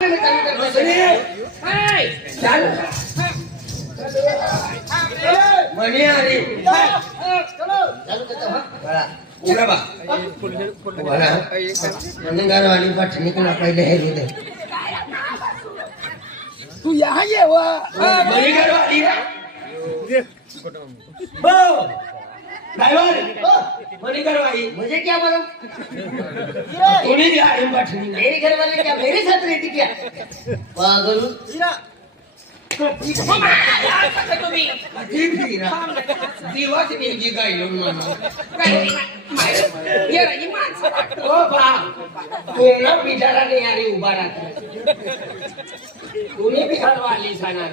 मनी आली वाली पठनी के पहले है तू यहाँ ये हुआ मणिगर वाली ड्राइवर मणिगर वाली मुझे क्या मालूम उन्हीं की आड़ी पठनी मेरे घर वाले क्या मेरे साथ रहती क्या पागल दिवस निर्जी गायलो कोणा बिचाराने यारी उभा राहतो तुम्ही बिहार वाली सांगणार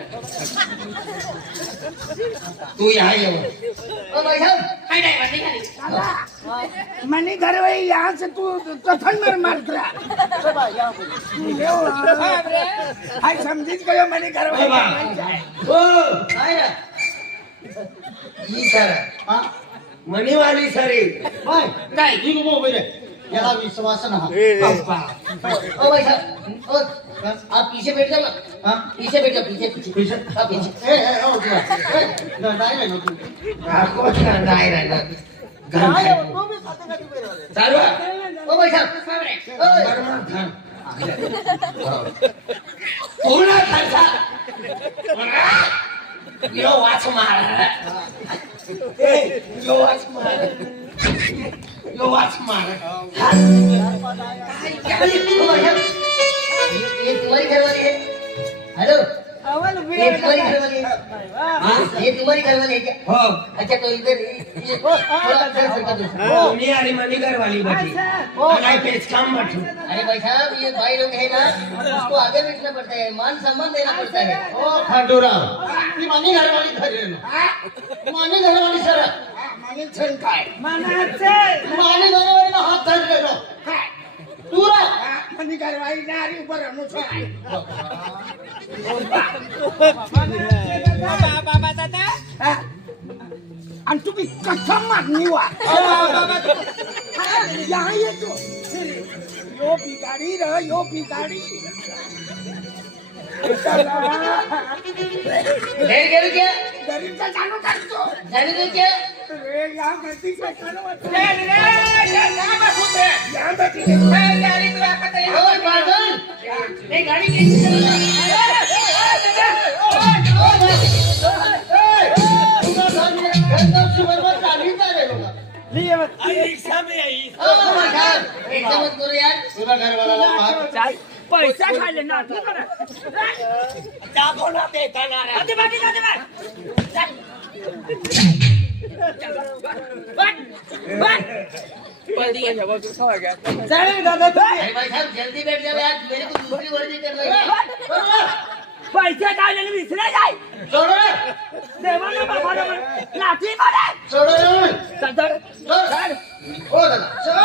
तू यहाँ ये ओ भाई साहब मनी घर वही यहाँ से तू कफन में मार दिया हाय समझीच गयो मनी घर वही ओ ही सर मनी वाली सरी काय ही गो मोबाईल याला विश्वास ना ओ भाई साहब ओ आप पीछे बैठ जाओ ना हां पीछे बैठ जाओ पीछे पीछे हां पीछे ए ओ डाई रहना तू आपको डाई रहना चालू ओ भाई साहब बर्मा खान कोणा खानसा यो वाच मार यो वाच मार यो वाच मार ये तुम्हारी घरवाली है हेलो ये तुम्हारी घरवाली है ये तुम्हारी घरवाली है क्या हो अच्छा तो इधर ये थोड़ा सरका दो दुनिया वाली मणिगर वाली बची काय पेच काम बैठो अरे भाई साहब ये भाई लोग है ना उसको आगे बैठना पड़ता है मान सम्मान देना पड़ता है ओ खाटोरा ये मानी घरवाली धरे मानी घरवाली सर मानी छन काय मानी घरवाली ना हाथ धर ले लो पूरा मनी घर वही नारी ऊपर अनुसार बाबा दादा आणि तुम्ही कसं मागणी वा यहाँ येतो यो बिगाडी र यो बिगाडी घेर क्या गरीबचा चालू करतो जाने दो क्या रे या गलती से चालू होतो यहाँ बैठी गाड़ी तो आता है और पागल नहीं गाड़ी कैसे चला रिक्शा में आई एकदम मत करो यार तुला घर वाला मार पैसा खायले ना जागो ना देता ना रे आते बाकी जाते बाय चले दादा भाई भाई साहब जल्दी बैठ जाओ यार मेरे को दूसरी वर्दी करना है पैसे खायले विसरा जाय छोड़ो रे देवाना बाबा लाठी मारे छोड़ो रे सदर सर ओ दादा चल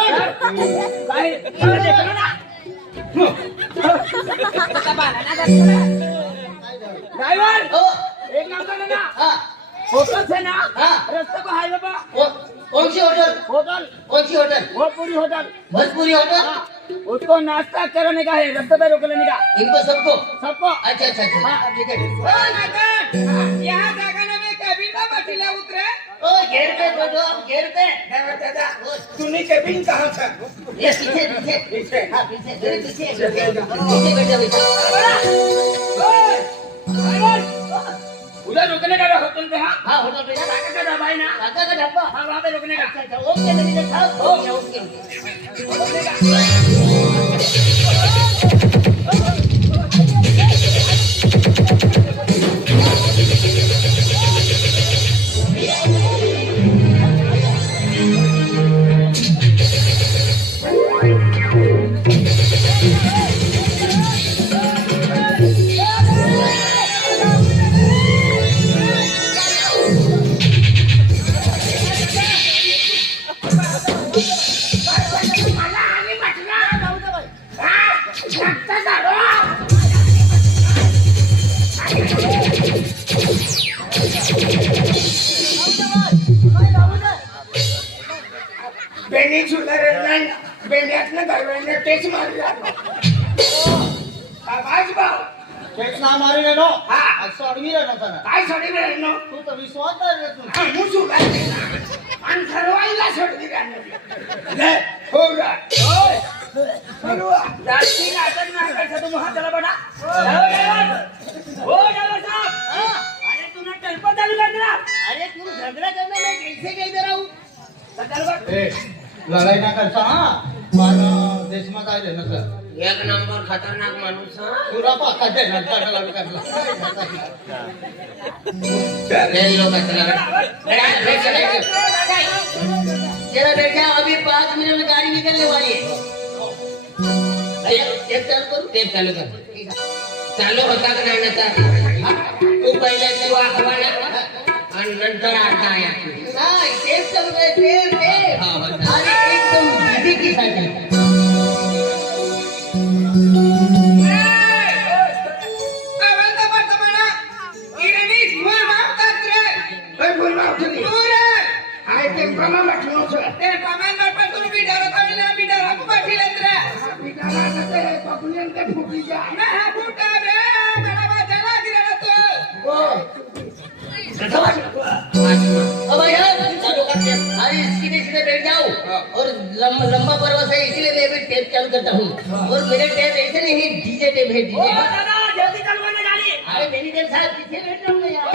काय देखो ना ड्राइवर ओ एक काम करना ना हां होटल से ना हाँ। रास्ते को हाईवे पर कौन सी होटल होटल कौन सी hotel Bhojpuri hotel Bhojpuri hotel उसको नाश्ता कराने का है रास्ते पे रोक लेने का इनको सबको सबको अच्छा अच्छा अच्छा हाँ। ठीक है यहाँ जागने में कभी ना बचिला उतरे ओ घेर पे बैठो आप घेर पे दादा तूने केबिन कहाँ से ये पीछे पीछे पीछे हाँ पीछे मेरे पीछे पीछे बैठ जाओ उधर रुकने का होटल पे हाँ हाँ होटल पे जाना काका का दबाई ना काका का डब्बा हाँ वहाँ पे रुकने का अच्छा अच्छा ओके मेरी साहब ओके ओके बेनी सुंदर बेंड्यातनं गरवेने टेच मारला पेट ना मारी रे नो हा. सोडवी रे नो तने काय सोडी राहिलो तू तर विश्वास नाही रे तू मुसू आणि ठरवायला सोडली राहिलो हो रा ठरवा जास्ती नाटक नाटक तुम्ही हात चला बडा हो ड्रायव्हर साहब अरे तू ना टेम्पो चालू कर ना अरे तू झगड़ा करना मैं कैसे कह दे रहा हूँ चल बड ए लढाई ना करता हाँ मारा देश में काय देना सर एक नंबर खतरनाक माणूस हा. पूरा पाका दे ना करला लय लोक जरा बैठा अभी 5 मिनट में गाड़ी निकलने वाली है. भैया टेप चालू करू टेप चालू कर चालू होता का नाही नंतर तू पहिला तू आखवाना आणि नंतर आता आया नाही तेच चालू ते हा होता अरे एकदम दीदी की साठी अब यार चालू कर दे अरे सीधे सीधे बैठ जाओ और लंबा पर्वत है इसलिए मैं भी टेप चालू करता हूँ और मेरे टेप ऐसे नहीं डीजे टेप है डीजे अरे मेरी देर साहब पीछे बैठ रहा हूँ यार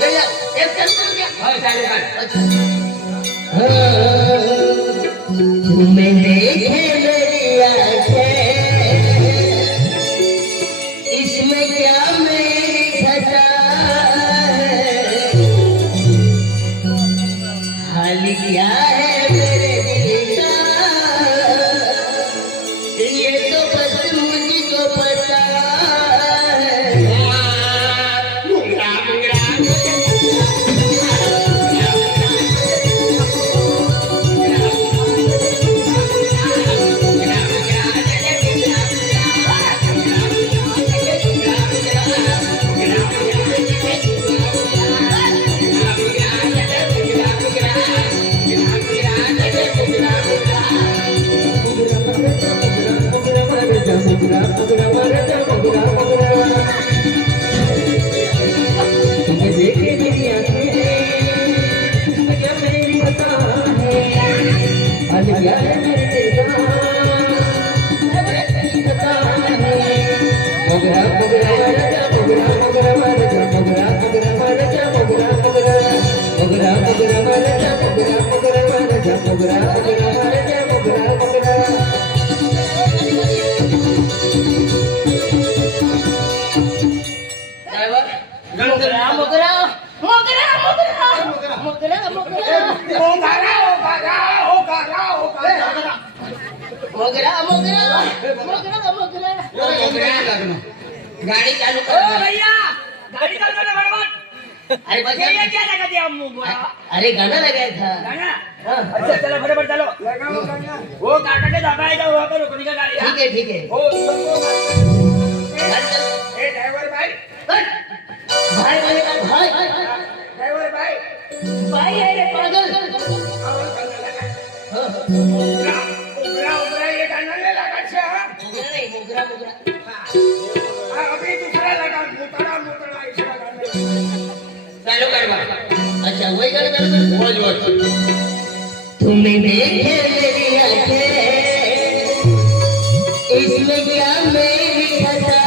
ले यार टेप चालू कर दिया हो चालू कर तुमने देखे मेरी आंखें इसमें क्या मेरी खता हाल क्या है मेरे दिल का ये तो बस मुझको पता है मुंगरा मुंगरा गाड़ी चालू कर भैया गाड़ी चालू करना बराबर अरे बस ये क्या लगा दिया अरे गाना लगाया था गाना अच्छा चलो फटाफट चलो लगाओ गाना वो काका के दबाएगा वहां पर रुकने का गाड़ी ठीक है ओ ए ड्राइवर भाई भाई भाई ड्राइवर भाई भाई है रे पागल उबरा ये गाना ले लगा छे नहीं मोगरा अभी दूसरा लगा मुतड़ा ऐसा गाना चालू करवा अच्छा वही गाना बोल बोल तुमने देखे मेरी आंखें इसमें क्या मेरी खता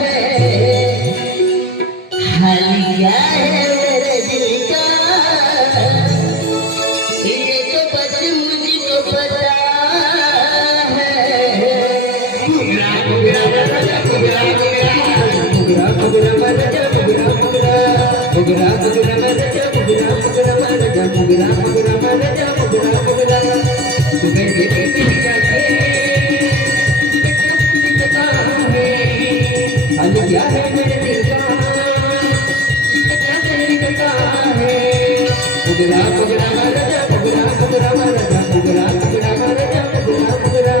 है हाल क्या है मेरे दिल का ये तो बस मुझको पता है मुंगरा मुंगरा मुंगरा क्या है मेरे दिल का क्या मेरी कथा है मुगरा मुगरा राजा मुगरा मुगरा राजा मुगरा मुगरा राजा मुगरा मुगरा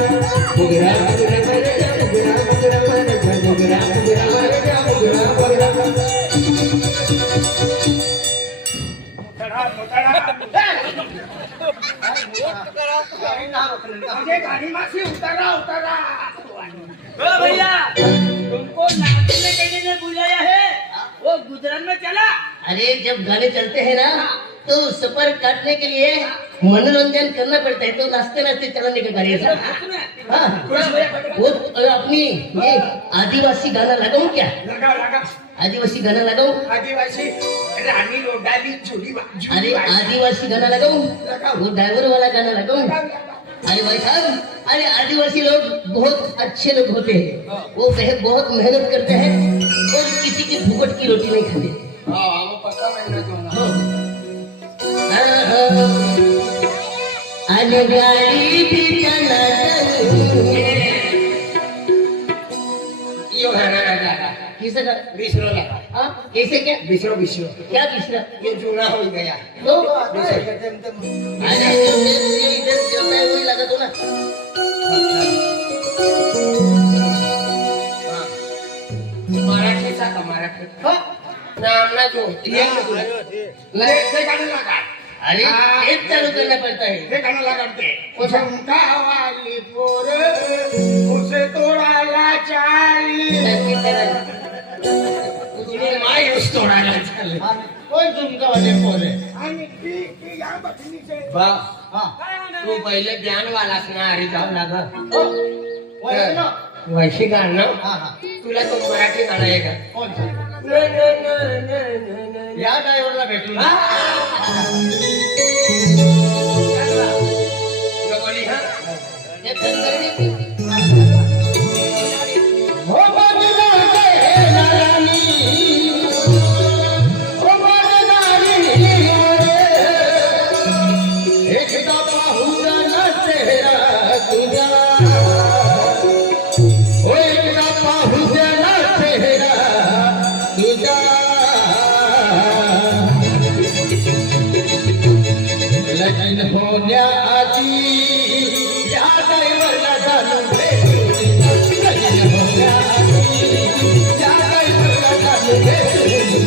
मुगरा मुगरा राजा मुगरा मुगरा राजा मुगरा मुगरा राजा मुगरा मुगरा मुझे गाड़ी में से उतारा भैया तुमको अरे जब गाने चलते हैं ना तो सफर काटने के लिए मनोरंजन करना पड़ता है, तो नाचते नाचते चलाने का गाड़ी है। हाँ, वो अपनी ये आदिवासी गाना लगाऊं क्या? लगा आदिवासी गाना लगाऊं? आदिवासी रानी लोडाली झूली अरे आदिवासी गाना लगाऊं? वो ड्राइवर वाला गाना लगाऊं? अरे भाई साहब, अरे आदिवासी लोग बहुत अच्छे लोग होते हैं, वो बहुत मेहनत करते हैं और किसी की भूखट की रोटी नहीं खाते। गाड़ी भी चला यो है ना किसे का बिसरो लगा हाँ कैसे क्या बिसरो क्या बिसरा? ये जूना हो गया तो अरे ये इधर चलता है वही लगा तो ना। मराठीचा का मराठी हाँ? नाम ना जो ते गाणं लगा अरे एक चालू करना पड़ता है। ते गाणं लगाते झुमका वाली पोर उसे तोडायला चालली मायूस तोडायला चालली कोण झुमका वाले पोरे? आणि ती या बघणीचे हा तू पहिले ज्ञानवालास ना अरे जाऊ लागा वय ना वैशी गाणं हा हा तुला तो मराठी गाणं आहे का कोण न, न, न, न, न, न. या ड्रायव्हरला भेटून गवळी, हा? एक धनगरी हो बदला गे नारानी हो बदनारी एकदा पाहूया ना चेहरा तुझा हो एकदा पाहूया ना चेहरा तुझा लगीन होण्याआधी या ड्रायव्हरला जाणून भेटून लगीन होण्याआधी या ड्रायव्हरला जाणून भेटून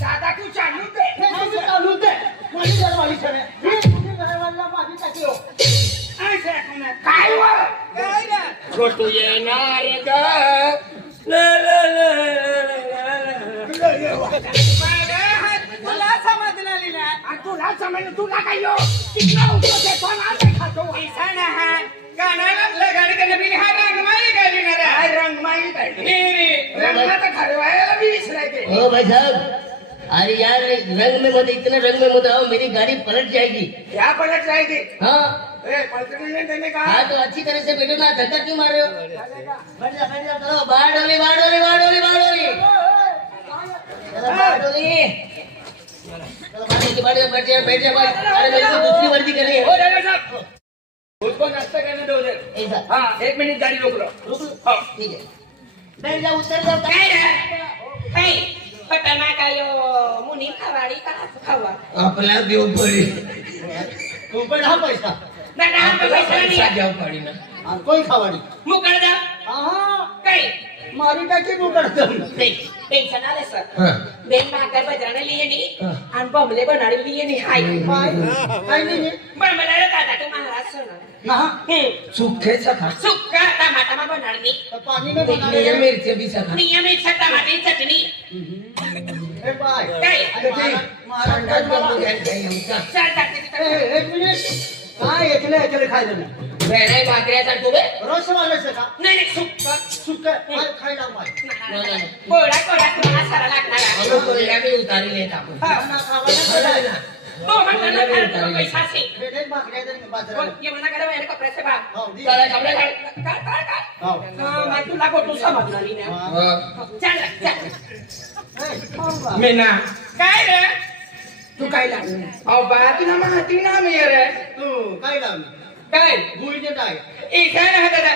दादा तू चालू दे काय व? छोटू येणार ग ल, ल, ल, ल, ल, ल. तुला समजलं ना आ, तुला समजलं तुला काय यो तिकडं उठतो ते पण आता खातो ऐसा ना हा गाण्याला लगाड के नबी ने हा रंगमाई गाली ना रे काय रंगमाई काय मेरी रंगाचं ठरवायला मी विसरायचे ओ भाई साहब, अरे यार रंग में मत, इतने रंग में मत आओ, मेरी गाड़ी पलट जाएगी। क्या पलट जाएगी हाँ ए पलटने देने का हाँ तो अच्छी तरह से बैठो ना, धक्का क्यों मार रहे हो? बैठ जा चलो, बाहर डोली बाहर डोली बाहर डोली बाहर डोली चलो बाहर डोली चलो बैठ जा बैठ जा भाई। अरे मेरे को दूसरी वर्दी करनी हो है। ड्राइवर साहब उसको नाश्ता करने दो उधर ऐसा हाँ 1 मिनट गाड़ी रोक लो रुक लो। हाँ ठीक है, बैठ जा उतर जाओ। काय रे काय पटना काय मुनी खावाडी का खावा आपला देव पडी तू पण हा पैसा ना ना पैसा नाही जाऊ पडी ना आणि कोण खावाडी मुकळ जा आहा काय मारी टाकी मुकडतं टेन्शन आले सर हाँ बेन भाकर बजाने लिए नहीं आणि बमले बनाने लिए नहीं हाय काय नाही बमला दादा तू महाराज सर ना सुखेचा खा सुक्का टमाटा बनानी पाणी न निया मिरच्या बी सखा नियमित टमाटे चटणी ए बाय काय महाराज मला चार टाकते एक मिनिट काय एकले खायला नाही वेळाय भाकऱ्याचा तुबे रस वालायचं का नाही नाही सुक्का सुक खायला माय कोळा कोळा कोळा सारा लागणार अगं पहिला मी उतारी येत आपण खावायला तो म्हणतो ना खरं पैसा से भेटेल भाकऱ्या देऊन बाजारात ये म्हणा करा वेळ कपड्याचे बाग हो दी. चला कपडे काढ काय काय काय हो. माय तुला गोटू समजणार नाही ना हाँ. चल चल ए, खाऊ बा. मीना काय रे तू काय लागली अहो बा तुला माहिती ना मी रे तू काय लावली काय गुळीचे काय इथे ना दादा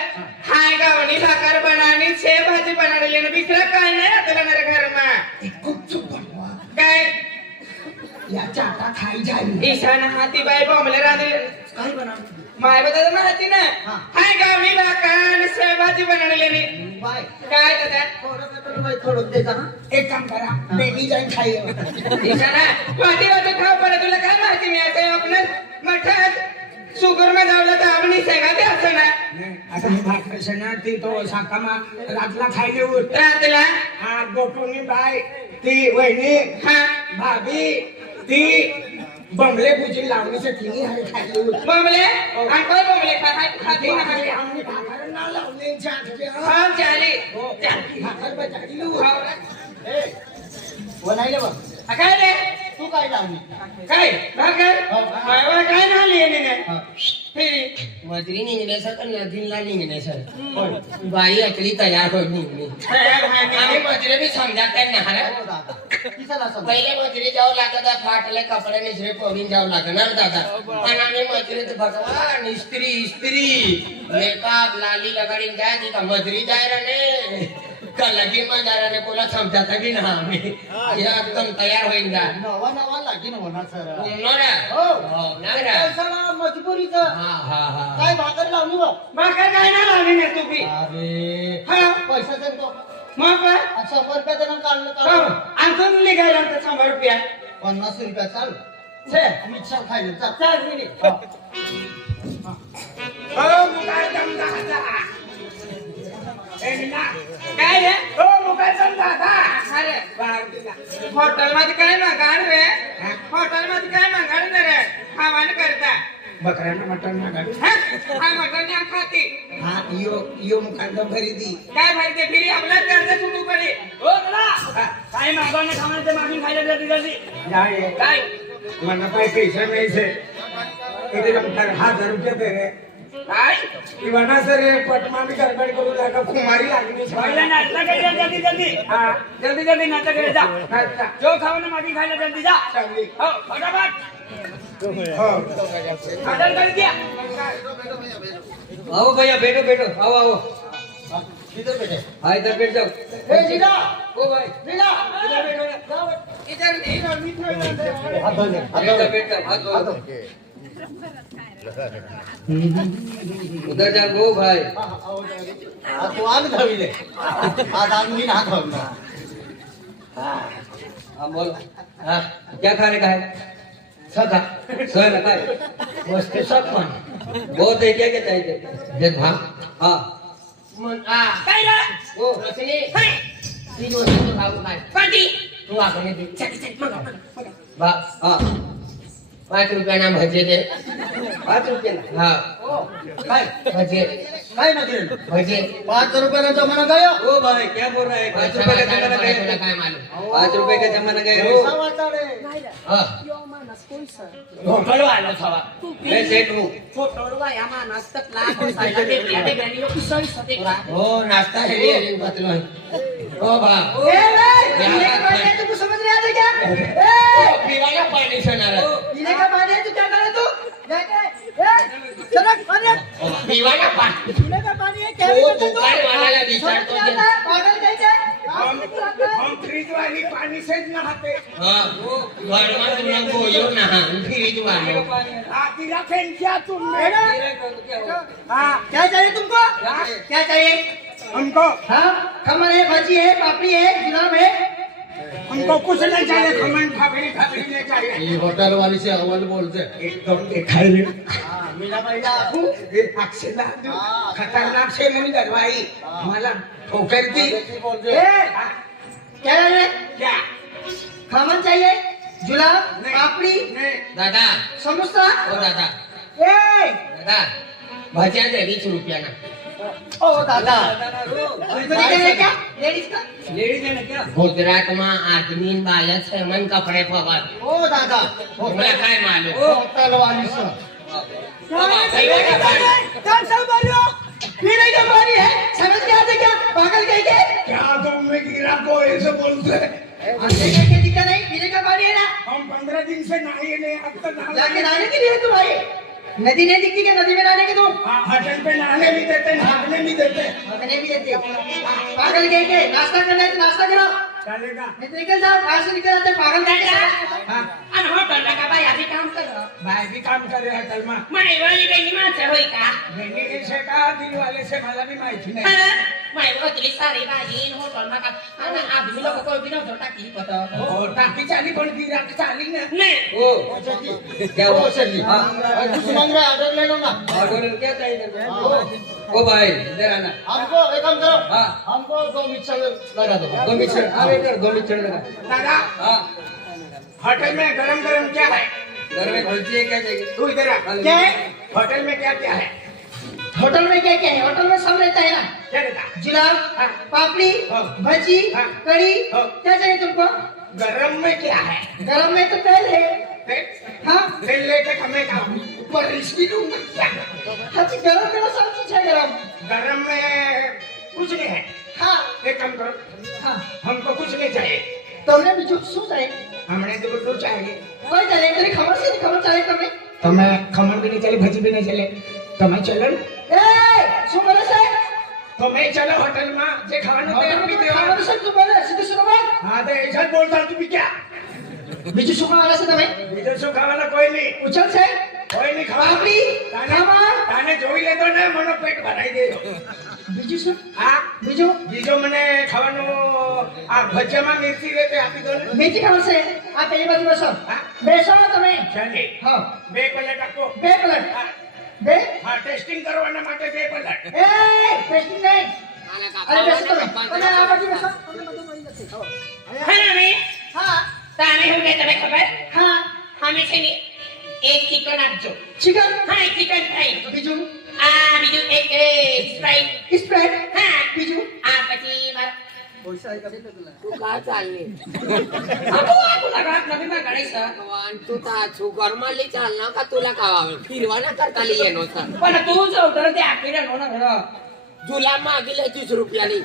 हाय गावनी भाकर बनानी छे भाजी बनाडली ना दुसरं काय नाही आपल्याला मेरे घर में खूप चुप बनवा काय याच्या आता खाई जाईल ईशान हाती बाई बॉम्बले राहिले काय बनव माय बद्दल माहिती ना हा. हाय गावनी भाकर आणि छे भाजी बनाडली नी बाय काय दादा थोडं बाई थोडं दे ना एक काम करा बेटी जाईन खाई ईशान वाटी वाटी खाऊ पडे तुला काय माहिती मी आता आपलं मठात शुगर में जावलं तर आपण सेगा ते असं ना आता मी भाकर शेना ती तो साकामा रातला खायले उठ रातला हा गोटुनी बाय ती वहिनी हा भाभी ती बमले पूजी लावणी से तिनी हरे खायले उठ बमले आणि कोण बमले खाती ना आम्ही भाकर ना लावले जाते हा चाले भाकर बजाडी लू ए बनायले बघ काय रे तू काय लावली काय भाकर मायवा काय ना लिहिणे हा. मजरी निघणे सर आणि नदीला निघणे सर बाई अकली तयार होत निघणे आम्ही मजरे बी समजा काय नाही हो दादा किसाला समज पहिले मजरी जावं लागत फाटले कपडे निसरे पोरीन जावं लागणार दादा पण आम्ही मजरीत भगवान इस्त्री मेकअप लाली लगाडी जाय ती का मजरी जाय रे का लगी मजाराने कोला समजाता की ना आम्ही एकदम तयार होईन जा नवा नवा लागीन होणार सर हो ना पैसाला मजबुरीचं हा हा हा काय भाकर लावली बघ भाकर काय ना लावली ना तू बी अरे हा पैसा देतो मग काय 100 रुपये देणं काढलं हो काढलं आणखून निघायला तर 100 रुपया 50 रुपये चाल छे मिक्सर खायला चाल चाल मिनिट हो मुगाय समजा काय रे हो मुगाय समजा अरे हॉटेल मध्ये काय मागाड रे हॉटेल मध्ये काय मागाड रे खावान करता बकऱ्यानं मटण मागाड हा मटण या खाती हा यो मुखांदम खरेदी काय खरेदी फिरी आपल्याला कर्ज सुटू पडे हो चला काय मागवणे खावाने ते मागून खायला जल्दी जल्दी काय मला पैसे मिळायचे किती जमतात 1000 रुपये दे रे काय इवाना सर पटमामी गडबड करू लागा कुमारी लागली पहिला नाश्ता कर जल्दी जल्दी हां जल्दी जल्दी नाश्ता कर जा जो खावना मागी खायला जल्दी जा हो फटाफट हो ऑर्डर कर दिया आओ भैया बैठो बैठो आओ आओ इधर बैठे हाँ इधर बैठ जाओ ए जीना ओ भाई जीना इधर बैठो इधर हाथ धो ले इधर बैठ जाओ हाथ धो उधर जा गो भाई तू आग धाविले आज आदमी हात धरला हाँ बोलो हाँ क्या खाने का है सदा सर काय मस्त सब पण बहुत है क्या चाहिए देख भाग हाँ मन आ काय रे ओ रसनी हाय ती जो तो खाऊ काय पाटी तू आकडे दे चल चल मग बा हाँ 5 रुपया ना भजे दे 5 रुपये हाँ काय भजे काय ना दिल भजे 5 रुपये जमाना गयो ओ भाई क्या बोल रहा है 5 रुपए का जमाना गया काय मालूम 5 रुपए का जमाना गया पैसा वाचाडे हाँ होटल वाला थवा मैं सेठ हूँ ओ नाश्ता है ये बतलो ओ बा ए रे ये पानी तुमको समझ नहीं आता क्या ओ पीवाना पानी से ना रहा पीने का पानी है तू क्या कर रहा तू ए चल पानी ओ पीवाना पानी पीने का पानी है क्या ओ करता तू दुकान वाला ला विचार तो दे पागल कैसे हम फ्रिज वाली पानी से नहाते हाँ वो घर में तुम लोग को यो ना फ्रिज वाला तेरा फैन क्या तुमने हाँ क्या चाहिए तुमको क्या चाहिए हमको हाँ खमन है भजी है पापड़ी है गुलाब है हमको कुछ नहीं चाहिए खमन फाफड़ी फाफड़ी नहीं चाहिए ये होटल वाली से अव्वल बोलते एकदम खाई ले मीना महिला आखू अक्षला खतरनाक से मुनी दरवाई मला ठोकर दी बोलते क्या रे क्या खमन चाहिए गुलाब पापड़ी दादा समोसा ओ दादा ए दादा भजिया दे 20 रुपया ना ओ दादा क्या लेडीज का लेडीज है ना क्या गुजरात में आदमी बाया सेमन कपड़े पवार ओ दादा मला काय मालूम होटल वाली से पीने का पानी है समझ के आते क्या पागल कह के क्या तुम में गिरा को ऐसे बोलते दिक्कत नहीं पीने का पानी है ना हम 15 दिन से नहाए नहीं, अब तो नहा जाके नहाने के लिए तुम आए? नदी नहीं दिखती क्या? नदी में नहाने के तुम? हाँ, होटल पे नहाने भी देते, नहाने भी देते। नहाने भी देते हो। पागल कहीं के नाश्ता करना है तो नाश्ता करो, चलेगा। नहीं तो निकल जाओ, बाहर से निकल जाते पागल कहीं के। हाँ, आणि होटल का बाई आधी काम कर भाई भी काम कर रहे होटल में। माय वाली बेनी माणसं होई का बहिणी से का दिल वाले से मला भी माहिती नाही। माय होतली सारी बाई होटल मा का आणि आदमी लोक कोई बिना जोटा की पता और टाकी चाली पण गिराक चाली ना। नाही ओ क्या हुआ सर जी, कुछ मांग रहा है, ऑर्डर ले लो ना। ऑर्डर क्या चाहिए तेरे को? ओ भाई इधर आना। हमको एक काम करो, हाँ। हमको 2 मिक्सर लगा दो। 2 मिक्सर, हाँ बेटा 2 मिक्सर लगा। दादा, हाँ होटल में गरम गरम क्या है? घर में घुलची है, क्या चाहिए? तू इधर आ। क्या है? होटल में क्या क्या है? होटल में क्या क्या है? होटल में सब रहता है ना, क्या रहता? जुलाब, हाँ। पापड़ी, हाँ। भजी, हाँ। कड़ी, हाँ। क्या चाहिए तुमको? गरम में क्या है? गरम में तो तेल है। तेल? हाँ, तेल लेके हमें का ऊपर रिश्ती दूंगा क्या? अच्छा गरम गरम सब चीज है गरम। गरम में कुछ नहीं है। हाँ एक काम करो, हाँ, हमको कुछ नहीं चाहिए। તમને બીજું શું ચાલે? हमने तो कुछ चाहिए। કોઈ ચાલે તને ખબર છે? ખબર ચાલે તમે? तो मैं खमण भी नहीं चले, भजी भी नहीं चले, तो मैं चलो न? એ શું બોલે છે? तो मैं चलो होटल में जे खाना ते हम भी ખાવાનું देवा। છે તું બોલે સીધું સીધું બોલ। हाँ तो ऐसा बोलता तू भी क्या? બીજું શું ખાવાના છે તમે? बीजो सो खावाला कोई नहीं, ઉછળ છે? कोई नहीं खावा। પાપડી, ખમણ, ताने જોઈ લેતો ને મનો પેટ ભરાઈ દેજો। બીજું શું? હા, બીજું બીજો મને ખાવાનું આ ભજીયામાં મિર્ચી રેતે આપી દો ને। બીજી ખબર છે? આ પેલી બાજુ બેસો, હા, બેસો તમે। ચાલે। હા, 2 પ્લેટ આપો। 2 પ્લેટ, હા, 2। હા, ટેસ્ટિંગ કરવાના માટે 2 પ્લેટ। એ ટેસ્ટિંગ નહીં, અરે બેસો તમે, અને આ બાજુ બેસો। હા ને હા તારે હું કે તમે ખબર હા, અમે છે ને એક ચિકન આપજો ચિકન, હા એક ચિકન ફ્રાય બીજું આ બીજું એક સ્પ્રાઇટ સ્પ્રેડ, હા બીજું આ પછી મારા તું કા ચાલની तुला रात नवी में गणेश भगवान तू ताछू घરમાં લઈ ચાલ ના કા તુલા ખાવા ફીરવાના કરતા લઈ એનો સર पण तू जो उतर ते आखिर नो ना घर જુલામાં આગી લે 30 રૂપિયાની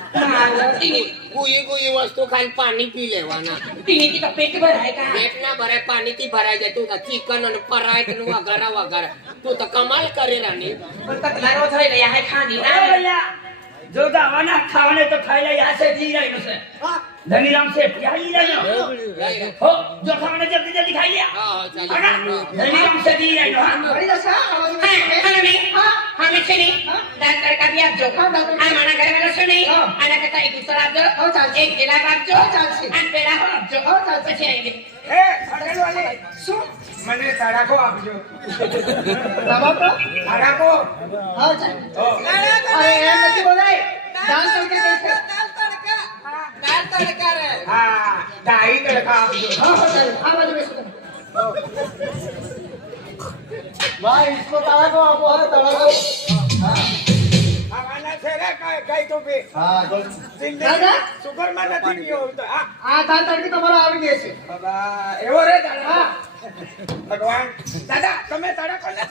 ગુઈ ગુઈ વસ્તુ ખાઈને પાણી પી લેવાના तिने की पेट भर आहे का પેટ ના ભરાય પાણીથી ભરાઈ જાય તું તો ચિકન અને પરાઈટ નું વગારા તું તો કમાલ કરે રાની पण कतला रो થઈ રહ્યા है खानी ए भैया, जो दावाना खावाने तो खाई ले, यहाँ से जी रही से। धनीराम से क्या ही रही हो? जो खावाने जल्दी जल्दी खाई लिया। હા ચાલ धनीराम से जी रही हो। મળી જશે હા, આ બાજુ હા બેસો. હા ને હા મે છે ને દાળ તડકા બી આપજો હા, દાળ તડકા. આ મારા ઘરે વાળો છે ને હા. આના કરતા એક ઉસળ આપજો હા, ચાલશે. એક ગિલાસ આપજો હા, ચાલશે. અને પેડા હો આપજો હા, ચાલશે. પછી આવી ए, होटल वाले, શું मने तड़ाको आपजो। બાબા तड़ाको। હા ચાલ, ओ, અરે એમ નથી બોલાય, દાલ તડકા કહે છે। દાળ તડકા રે हाँ, दाई तड़का आपजो। હા હા ચાલ, આ બાજુ બેસો તમે। ભાઈ इसको तड़ा को आपो, हाँ तड़ा को। खावाना से रे, कई तो भी। હા બોલ। जिंदगी दादा? शुगर में नहीं पियो तो, हाँ। આ દાલ તડકી તમારો આવી ગઈ છે। बाबा, एवो रे दादा। હા भगवान, दादा, तुम्हें तड़को नहीं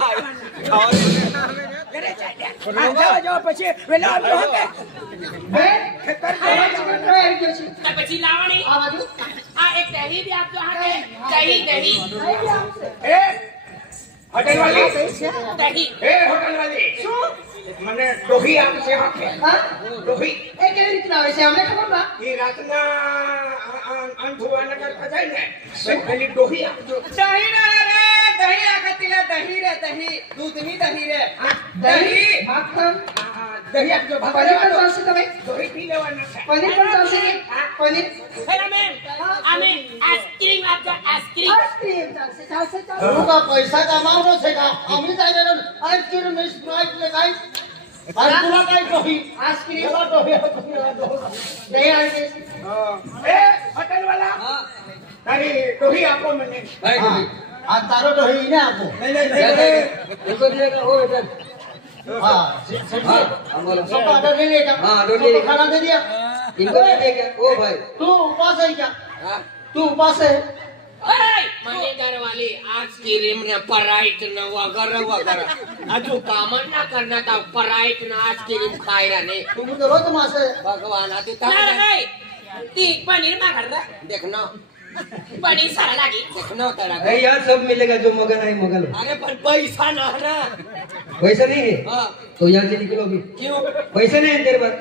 घरे चाल्યા। हाँ, जाओ, जाओ, પછી વેલા આવજો હકે। બે ખેતર આ ચિકન ફ્રાય આવી ગયો છે। તો પછી લાવણી આ બાજુ આ એક દહીં બી આપજો હાથે દહીં દહીં આવી ગયા આવશે। ए, होटल वाली, દહીં ए, होटल वाली, શું? મને ડોહી આપશે હકે। હા ડોહી, એ કેવી રીતના આવે છે અમને ખબર ના। એ રાતના અંધુવાના કરતા જાય ને, તો પેલી ડોહી આપજો। દહીં ના રે દહીં આખતીલા દહીં રે દહીં દૂધની દહીં રે દહીં, માખણ હા, દહીં આપજો। પનીર પણ ચાલશે તમે? ડોહી પી લેવાના છે। પનીર પણ ચાલશે કે? પનીર હેલો મેમ અમે આઈસ્ક્રીમ આપજો આઈસ્ક્રીમ આઈસ્ક્રીમ ચાલશે ચાલશે ચાલશે। લોકો का पैसा कमावनो છે का आम्ही काय देणार आईस्क्रीम मिस प्राइस ले काय आणि तुला काय टोही આઈસ્ક્રીમ याला टोही દહીં આવી ગઈ છે। એ, હોટલ વાળા, તારી ડોહી આપો મને। भाई हा आ तारो टोही इने आपो નહીં, નહીં, નહીં, નહીં। इनको दिएगा वो इधर हां हाँ हम बोलो सब ऑर्डर ले लिया हाँ, ऑर्डर ले लिया। खाना दे दिया इनको दे देगा ओ भाई तू उपास है क्या हाँ तू उपास है ઓય મને ઘરવાલી આઈસ્ક્રીમ ને પરાઈટ ને વગર હજુ કામ જ ના કરના તા પરાઈટ ને આઈસ્ક્રીમ ખાઈ રહ્યા ને तू मुझे रोज मासे ભગવાન આ તે ના નહીં તી પનીર માં કર देखना बड़ी सारा लागी देखना करा अरे यार सब मिलेगा जो मगन है मगन है। अरे पर पैसा ना ना पैसा नहीं है हाँ तो यहाँ से निकलो अभी। क्यों पैसे नहीं है तेरे पास?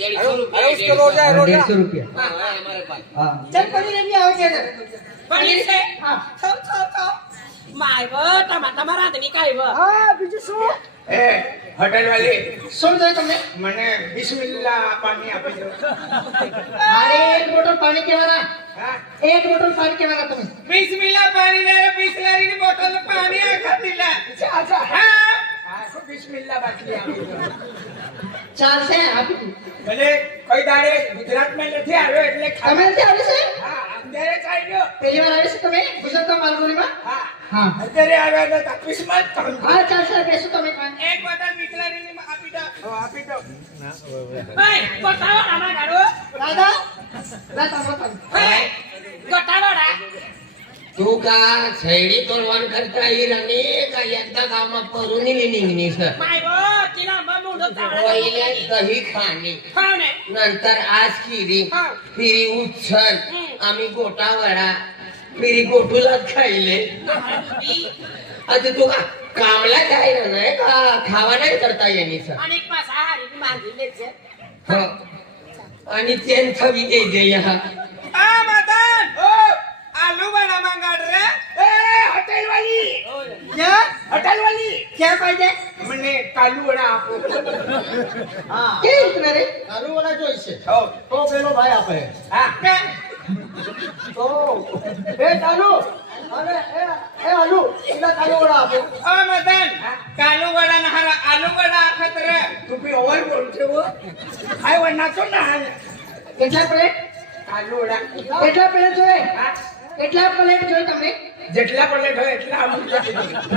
150 रुपया 150 रुपया। हाँ हाँ, हमारे पास हाँ चल पनीर भी आओ के बड़ी से हाँ थो माय ब टमाटा मारा तनी काय ब હા બીજું શું ए होटल वाले શું જોઈએ તમને મને बिस्मिल्लाह पानी આપી દો। અરે એક બોટલ પાણી કેવાના हाँ એક બોટલ પાણી કેવાના તમે बिस्मिल्लाह पानी ने बिस्लरी की बोतल में पानी आ खातीला। अच्छा हाँ हाँ बिस्मिल्लाह बाटली આપી દો। ચાલશે આપી તું ભલે કોઈ દાડે ગુજરાત માં નથી આવ્યો એટલે તમે નથી આવી છે હા અત્યારે જ આવ્યો। પહેલી વાર આવી છે તમે ગુજરાતના માલગુડીમાં હા હા અત્યારે આવ્યા તો તકલીફ માં જ કહું। હા ચાલશે બેસો તમે એક બોટલ બિસ્લરી ની આપી દો। આપી દો। એ ગોટાવાડા માં ગાડો દાદા લા તમે એ ગોટાવાડા तू का छैडी तोडवान करता ही रमी का एकदा गावात परुनी निघणी सर माय ब तिला ब मुंडो पहिले दही खाणी खाऊ ने नंतर आज खिरी हा. फिरी उच्छल आम्ही गोटावडा फिरी गोटूलाच खायले आता तू का कामला जायला नाही का खावा नाही करता येणे सर अनेक मांसाहारी मांजले छे हो. आणि त्यांचा बी दे दे या आ मदन ओ आलू बड़ा मंगाड़ रे। ए होटल वाली क्या होटल वाली क्या पाहिजे મને કાલુ વડા આપો। હા કે ઉતરે રે કાલુવાળા જોઈશે ઓ તો પેલો ભાઈ આપે હા તો એ કાલુ અરે એ આલુ પેલા કાલુવાળા આપો ओ मदन कालू वड़ा नहारा आलू वड़ा आखत रे तू भी ओवर बोलते हो हाय वना तो ना કેટલા પ્લેટ कालू वड़ा કેટલા પ્લેટ જોઈએ હા કેટલા પ્લેટ જોઈએ તમને જેટલા પ્લેટ હોય એટલા આલુ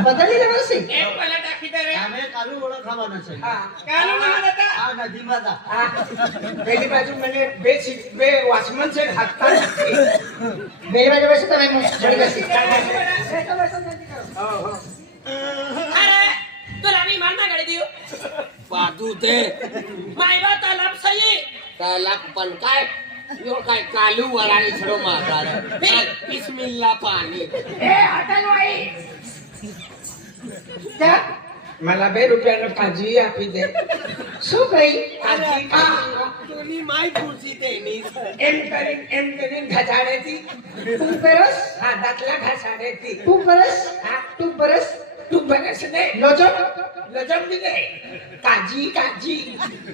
બદલી લેવાનું છે એક પ્લેટ આખી દે રે। અમે કાલુવાળા ખાવાના છે હા કાલુ નહારા તા આ નદીમાં તા હા પેલી બાજુ મને બે વોચમન છે હાથતા નથી। બે બાજુ બેસો તમે જોડી બેસી अरे तुला मी मान मागाडे देऊ पाहतू ते माय ब तलब सही त्याला पण काय यो काय कालू वडाने छडो मारणार बिस्मिल्ला पाणी એ હોટલ વાળી क्या मला 2 રૂપિયાનો કાજી આપી દે। શું કઈ કાજી तुली माय खुर्ची तेनी એમ કરીને ઘસાડેતી। તું પરસ હા દાંતલા ઘસાડેતી। તું પરસ હા તું પરસ તું બરસ દે લોચો લજમ દી દે કાજી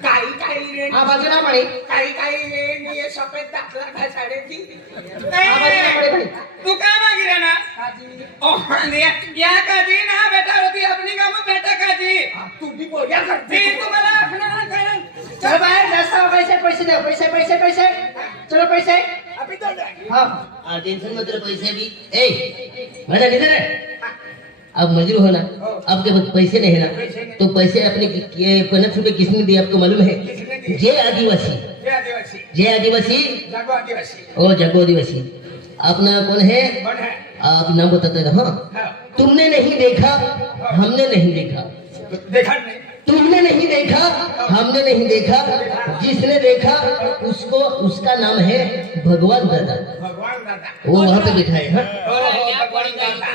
કાઈ રે આ બાજુ ના મળી કાઈ રે ને એ સફેદ દાંતલા ઘસાડેતી। આ બાજુ ના મળી ભાઈ तू का मागी रे ना काजी ओ ने या काजी ना बेटा होती अपनी गाव बेटा काजी तू भी बोल क्या करती तू मला अपना कारण चल बाहेर जास्त पैसे पैसे दे पैसे पैसे पैसे चलो पैसे अभी तो दे हाँ टेंशन मत रहे पैसे भी ए मैडम इधर है अब मजदूर हो ना आपके पास पैसे नहीं है ना तो पैसे अपने 50 रुपए किसने दिए आपको मालूम है जय आदिवासी जय आदिवासी जय आदिवासी जागो आदिवासी ओ जगो आदिवासी अपना कौन है कौन है आप नाम बताते ना हाँ हाँ तुमने नहीं देखा हमने नहीं देखा देखा नहीं तुमने नहीं देखा हमने नहीं देखा जिसने देखा उसको उसका नाम है भगवान दादा भगवान दादा वो वहाँ पे बैठा है हाँ? भगवान दादा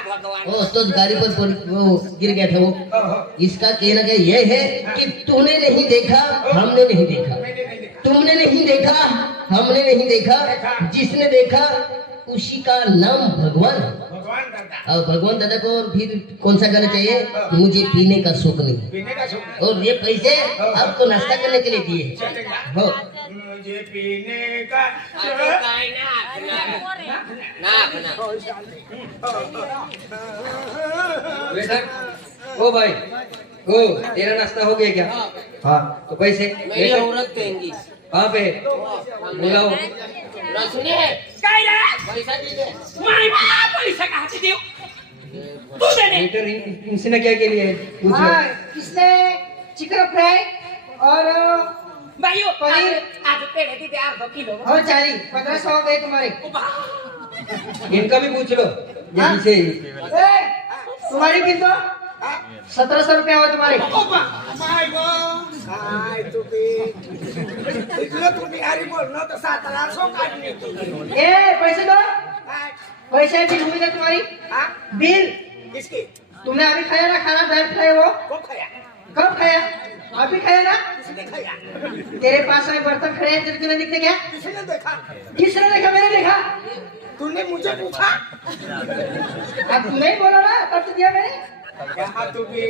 वो तो गाड़ी पर वो गिर गया था वो इसका कहना क्या ये है कि तूने नहीं देखा हमने नहीं देखा मैंने नहीं देखा तुमने नहीं देखा हमने नहीं देखा जिसने देखा उसी का नाम भगवान है। भगवान दादा और भगवान दादा को और फिर कौन सा गाना चाहिए मुझे पीने का शौक नहीं पीने का शौक और ये पैसे आपको नाश्ता करने के लिए दिए हैं। चलेगा हो मुझे पीने का आता काय ना वेटर ओ भाई ओ तेरा नाश्ता हो गया क्या हाँ तो पैसे मेरी औरत देंगी कहाँ पे बुलाओ रसने काय रे पैसा दे माय बा पैसा कहाचे देऊ तू दे दे वेटर इनसे क्या के लिए पूछ लो हाँ किसने चिकन फ्राई और भाइयों पनीर। आज पेड़े दे 8 किलो और चाली 1500 हो गए तुम्हारे इनका भी पूछ लो ये पीछे ही ए, तुम्हारी किन तो 1700 रुपया हुआ तुम्हारे माय गॉड हाय तू भी इतना तू बिहारी बोलना तो 1700 काटने ए पैसे दो पैसे बिल हुई ना तुम्हारी? हाँ? बिल किसकी? तुमने अभी खाया ना खाना, बैठ खाए वो? वो खाया। कब खाया? अभी खाया ना? किसने खाया? तेरे पास में बर्तन खड़े हैं, तेरे को नहीं दिखते क्या? किसने देखा? किसने देखा? मैंने देखा। तूने मुझे पूछा? अब तू नहीं बोला ना, तब तो दिया मैंने। यहाँ तू भी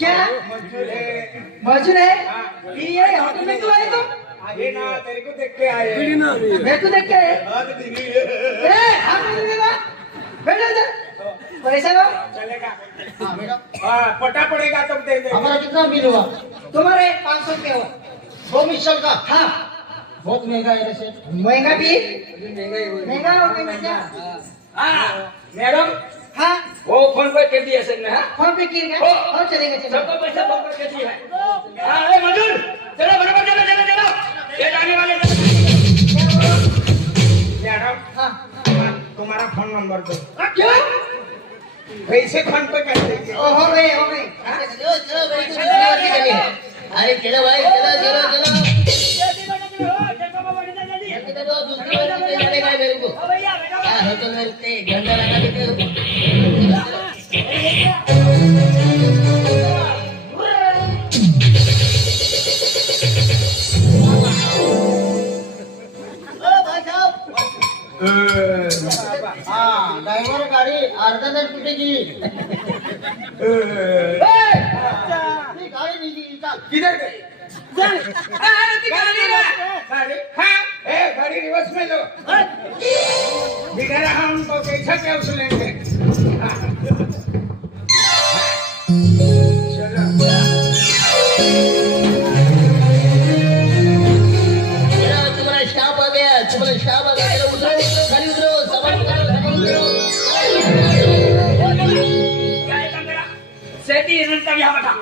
क्या? मजदूर है। मौजूद है? फिर ये होटल में क्यों आए तुम? आगे ना तेरे को देख के आए। मैं तो देख के आए। हाँ, तो दिल्ली है। ए, आप नहीं देगा? बैठो इधर। पैसा लो। चलेगा। हाँ बेटा, हाँ, पटा पड़ेगा तब दे दे। हमारा कितना बिल हुआ? तुम्हारे 500 रुपया हुआ। 2 मिसल का। हाँ, बहुत महंगा है रे सेठ। महंगा बिल? महंगा हो गया क्या? हाँ, मैडम हाँ, वो फोन पे कर दिया सर ने। हाँ, फोन पे किर गया? हो। और चलेगा चलेगा। सबको पैसा फोन पे कर दिया है। हाँ, ए मजदूर, चलो बराबर चलो चलो चलो। ये जाने वाले मैडम, हाँ, तुम्हारा फोन नंबर दो। क्यों? पैसे फोन पे कर देंगे। ओ, हो गए हो गए। चलो चलो भाई, चलो। अरे चलो भाई, चलो चलो चलो। चलो, दूसरी बार नहीं जानेगा मेरे को। क्या होटल में रुकते हैं, घंटा लगा देते हो। हाँ, ड्रायव्हर गाडी अर्धा तास कुठे गेली? ती गाडी निघली का? किधर गई? गाड़ी? हाँ, ए गाड़ी रिवर्स में लो। बिना रहा उनको कैसा क्या उछलेंगे? हाँ। चलो। चलो, तुम्हारा स्टाफ आ गया, तुम्हारा स्टाफ आ गया। चलो उतरो, उतरो, खाली उतरो, सामान उतारो, सामान उतारो। क्या है तेरा? सेठी इनका यहाँ बैठा।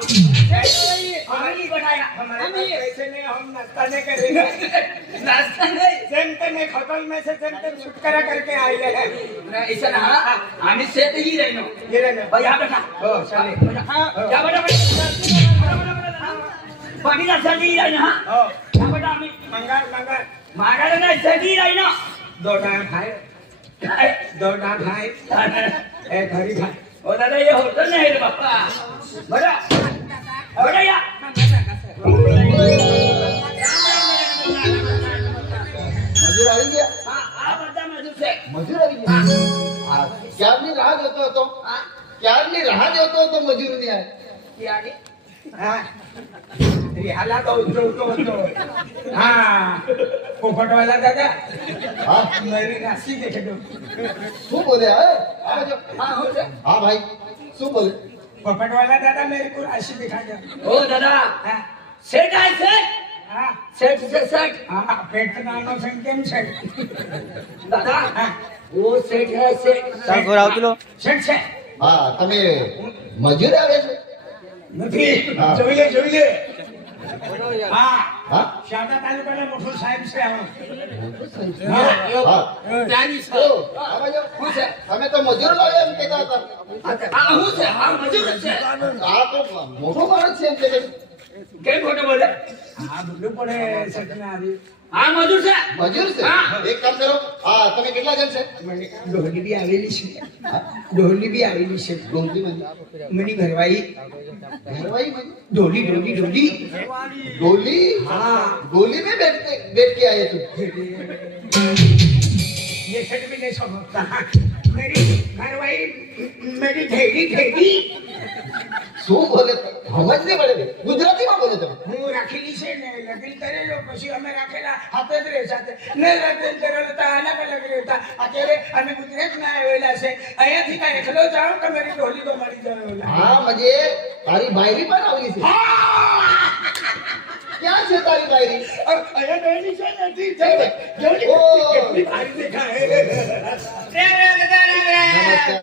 हमारी बैठाया। हमारे पैसे नहीं, हम नाश्ता नहीं करेंगे। नाश्ता नहीं, सेंटे में होटल में से सेंटे छुटकारा करके आए हैं। ऐसा ना, हमें सेठ ही रहना। ये रहना। भाई यहाँ बैठा। हो, चलिए। हाँ, क्या बैठा बाकी ना सेठ ही रहना। हाँ, क्या बैठा हमें? मंगार मंगार। मंगार ना सेठ ही रहना। दो डाल भाई, दो डाल भाई, एक हरी भाई। ओ दादा ये होटल नहीं है रे बापा। बड़ा बड़ा या मजूर आई गया? हाँ बड़ा मजदूर से मजूर आई गया? हाँ, क्यारनी राह देतो होतो. क्यारनी राह देतो होतो मजूर नाही आहे. क्या आगे हाँ रिहाला तो उतरो हाँ पोपट वाला दादा हाँ, मेरी राशि देखे दो શું બોલે? हाँ हो जाए હા ભાઈ, શું બોલે? पोपट वाला दादा मेरे को राशि दिखा दो ओ दादा हाँ सेठ आहे सेठ हाँ सेठ से सेठ हाँ पेट नानो संकेम से दादा हाँ वो सेठ है सेठ सेठ से હા, તમે મજૂર આવે છે? નથી हाँ। જોઈ લે हाँ હા? शारदा तालुका मोठो साहेब से आओ હા, હા. प्यारी ઓ, આ બાજુ. તમે તો મજૂર લાવ્યા એમ કહેતા હતા. हाँ हूँ से हाँ मजूर से આ તો મોટો માણસ છે એમ કે છે. क्या खोटे बोले हाँ बोलो पड़े सटना अभी हाँ मजूर से મજૂર છે? હા. એક કામ કરો, તમે કેટલા જણ છે? ડોહલી બી આવેલી છે ડોહલી બી આવેલી છે ડોંગરી માંથી. મની ઘરવાઈ ઘરવાઈ માંથી. ડોલી डोली डोली? हाँ डोली में बैठ के आए तुम? ये सेट भी नहीं समझता मेरी घरवाई मेरी ढेरी શું બોલે? સમજ નહીં પડે. ગુજરાતીમાં બોલે તમે. હું રાખેલી છે ને લગીન કરેલો પછી અમે રાખેલા હાથે જ રહે સાથે ને લગીન કરેલો તો અલગ અલગ રહેતા અત્યારે અમે ગુજરાતમાં આવેલા છે અહીંયાથી કાંઈ એકલો જાઉં તો મારી ડોલી તો મળી જાય હા, મજે તારી બાયરી પણ આવેલી છે. ક્યાં છે તારી બાયરી? અહીંયા ડોલી છે નથી ઓ. કેટલી ભારી દેખાય નમસ્કાર.